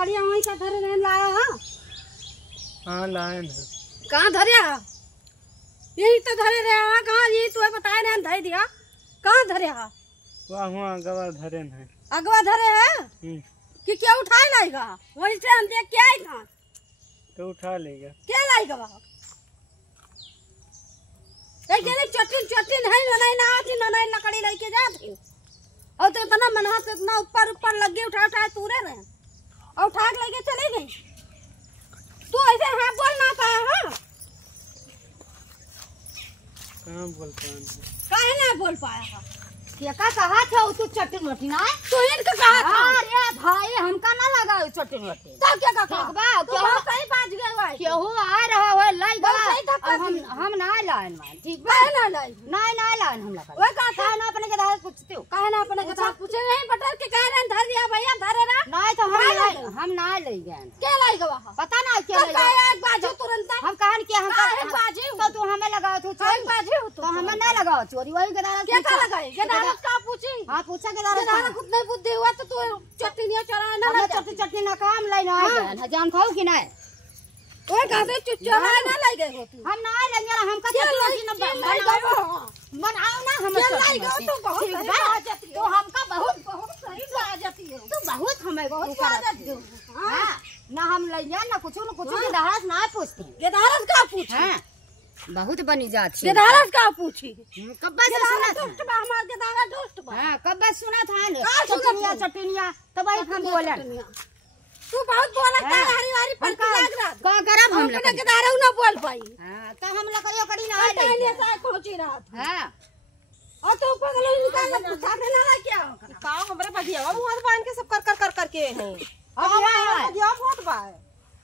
लकड़ियाँ वहीं का धरे नहीं लाया है? हाँ लाए ना। कहाँ धरे है? यही तो धरे रहे हैं। कहाँ यही तुम्हें बताए नहीं धर दिया? कहाँ धरे है? वहाँ अगवा धरे नहीं। अगवा धरे है कि क्या उठाए लाएगा? वहीं से हम देख क्या है तो उठा लेगा। क्या लाएगा वहाँ? चटिन चटिन है ना आती ना लकड़ी लेके जाती और तो इतना मना तो इतना ऊपर ऊपर लग गई उठा उठा तूरे रहे और उठा के लेके चले गई। तू ऐसे हाँ बोल ना पाया? हाँ कहाँ बोल पाए? काहे ना बोल पाया? हाँ क्या कहा था तू चटिन वटिन आए? तो इनका कहा था? अरे भाई हमका ना लगा चटिन वटिन। तो क्या कहा? क्या सही बात गया केहू आ रहा है लाई गवा हम ना लाइन मान ठीक बा ना लाई ना लाइन हम लगा। वो कहा था ना अपने के दादा पूछते हो? काहे ना अपने के साथ पूछे नहीं बटर के कह रहे धर दिया भैया धरे रहा नहीं तो हम ना ले गए। क्या लाई गवा? पता ना क्या ले गए एक बाजू तुरंत हम कहन के हम एक बाजू तो तू हमें लगाओ तू एक बाजू तो हमें ना लगाओ चोरी वही के दादा क्या का लगाए के दादा का पूछी? हां पूछा के दादा दादा खुद नहीं बुद्धि हुआ तो तू चटनी चढ़ा ना चटनी ना काम लाई ना है जान खाओ कि नहीं? ओए गादे चुच्चा ना लाई गए हो तू? हम ना लेंगे हम का चटनी ना बनाओ ना हम लाई गए तो बहुत आ जाती तो हमका बहुत बहुत सही आ जाती है तो बहुत हमें बहुत आ जाती है। हां ना हम लेंगे ना कुछ के दादा ना पूछते गेदारस का पूछ? हां बहुत बनी जाती गेदारस का पूछी? कब से सुना था? दुष्ट बा हमार गेदारा दुष्ट बा। हां कब से सुना था ना चटनिया तब हम बोलन तू बहुत बोला का हरी वारी पर लाग रहा का करब हम अपने गेदारा ना बोल पाई। हां तो हम लकड़ियो कड़ी ना ले ले सा पहुंची रहा था। हां और तो पगल निकाल पूछा देना ना क्या होगा? का हमरे बगिया बहुत बांध के सब कर करके हैं। अब यहाँ बगिया बहुत बा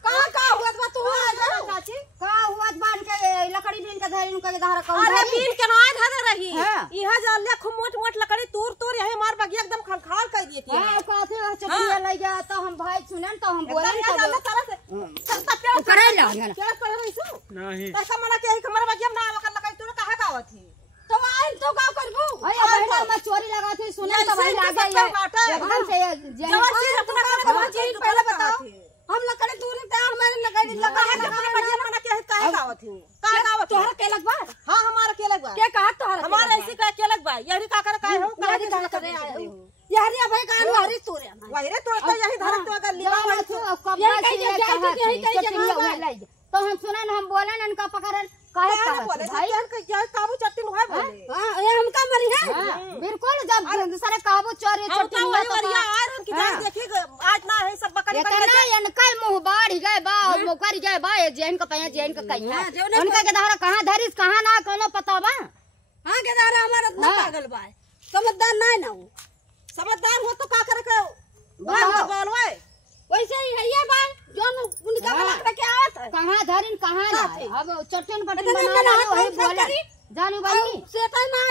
का हुआ बा तू आ जा चाची का हुआ बांध के लकड़ी बीन के धरी उनका धारा का अरे बीन के ना धरे रही हाँ। इहा जाले खूब मोट मोट लकड़ी तूर यही मार बगिया एकदम खलखल कर दी थी। हां कहते चटनिया ले गया तो हम भाई सुनन तो हम बोलन तो जाले तरह से सब करे ला क्या कर रही सु नहीं ऐसा मना के हमारे बगिया ना आवा कर लकड़ी तूर काहे का आवत थी तो आई तो का करबू? अरे बहना में चोरी लगा थी सुनन तो भाई लागे एकदम से जवान चीज अपना कर चीज पहले बताओ हम लकड़ी दूर ता हमारे लकड़ी लगा है हमारे बगिया मना के काहे का आवत थी काहे का आवत तोहरा के लगबा? हां हमारा के लगवा के कहा तोहरा? हमारे ऐसे का के लगवा यही का करे काहे हो यारी का करे यारी भाई कान वारी तोरे वही रे तो यही धरत तो अगर लिया लिया तो कब से चटनिया तो हम सुनन हम बोलन इनका पकड़न काहे का बोले भाई क्या काबू चट्टिन है बोले हां ये हमका मरी है बिल्कुल जब सारे काबू चोरी चटनिया तो वरिया आ रहा कि देखिए आज ना है सब बकरी इतना इनका मुंह बाढ़ गए बा मुकर गए बा जैन का पया जैन का कहिया उनका के धारा कहां धरिस कहां ना कोनो पता बा? हां के दारा हमारा इतना पागल बा समझदार नहीं ना वो समझदार हो तो का करे के बोलवे वैसे ही है ये भाई जोन उनका लकड़ा के आवत है कहां धरिन कहां ना अब चटन बटन बना वही बोले जानी बानी सेता ना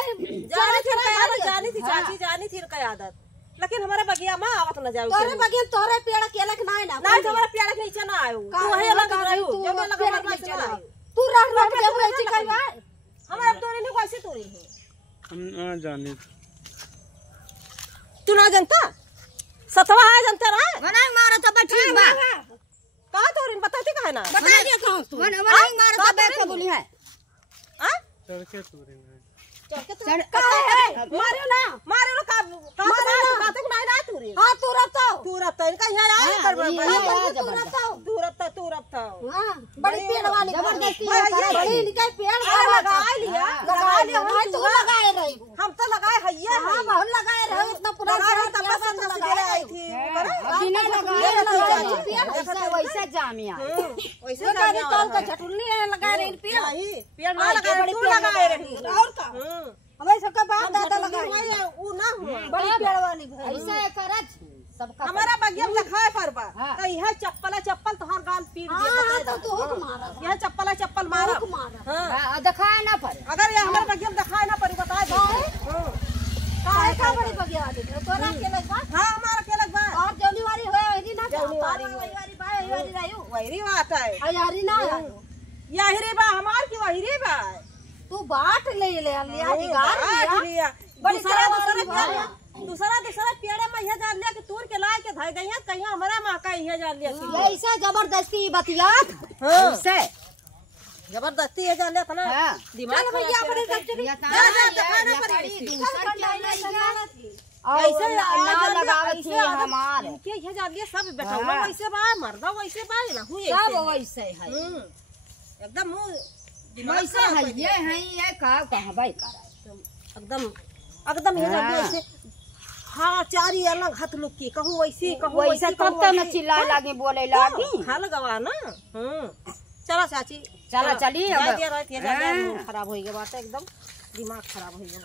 जानी थी चाची जानी थी का आदत लेकिन हमारे बगिया में आवत न जाओ तोरे बगिया तोरे पेड़ केला के ना हमारे पेड़ के नीचे ना आयो तू वही अलग रहो जब अलग मरना चला तू रह के जब रही कई भाई हमारा तोरी नहीं कैसे तोरी है हम ना जाने। तू ना जानता सतवा है जानता ना वना मारा तो ठीक बा का तोरी बताती काहे ना बता दिया कहां तू वना मारा तो बैठ बोली है हां चढ़के तोरे ना चढ़ का है मारे ना का तक नहीं ना तोरी हां तू रहता इनका यहाँ आए कर तू रहता हां बड़ी पेड़ वाली जबरदस्ती बड़ी इनका पेड़ लगा लिया भाई तू लगाए रही हम तो लगाए हइये हां हम लगाए रहे इतना पुराना तब पसंद लगाए आई थी बिना लगाए वैसा जामिया वैसे गाड़ी तोल का झटुल्ली लगाए रही पेड़ पेड़ ना लगाए बड़ी पेड़ लगाए रही और का हमें सबका बाप दादा लगाए ऊ ना हुआ बड़ी पेड़ वाली ऐसा करत सबका हमारा बगिया में खाए परबा तो यह चप्पल तोहर गाल पीट दिए तो तू हुक मारा यह चप्पल मारा हां दिखाए ना पर अगर ये हमारे बगिया में दिखाए ना पड़ी बता दे काहे का बड़ी बगिया वाली तोरा के लगबा? हां हमारा के लगबा और जौनी वाली होए वही ना जौनी वाली वाली रहियो वही बात है यारी ना यही रे बा हमार की वही रे बा तू बाट ले लिया की गाल लिया बड़ी सारा दूसरे दूसरा पेड़े में यह जान लिया कि तूर के लाए के धर गई है कहीं हमारा माँ का यह जान लिया ऐसे जबरदस्ती बतियात हाँ। ऐसे जबरदस्ती ये जान लिया था ना हाँ। दिमाग चल भैया अपने सब चली ऐसे ना लगावत थी हमारे इनके यह जान लिया सब बेटा वैसे बा मर्दा वैसे बा ना हुई सब वैसे है एकदम मुंह दिमाग वैसे है ये कहाँ भाई करा एकदम एकदम ये जान लिया ऐसे हाँ चारी अलग हाथ लुक की कहूँ वैसे कहूँ वैसे तब तो न चिल्लाए लागे बोले लागी खा लगवा ना चलो चाची चला चली खराब हो गया बात एकदम दिमाग खराब हो गया।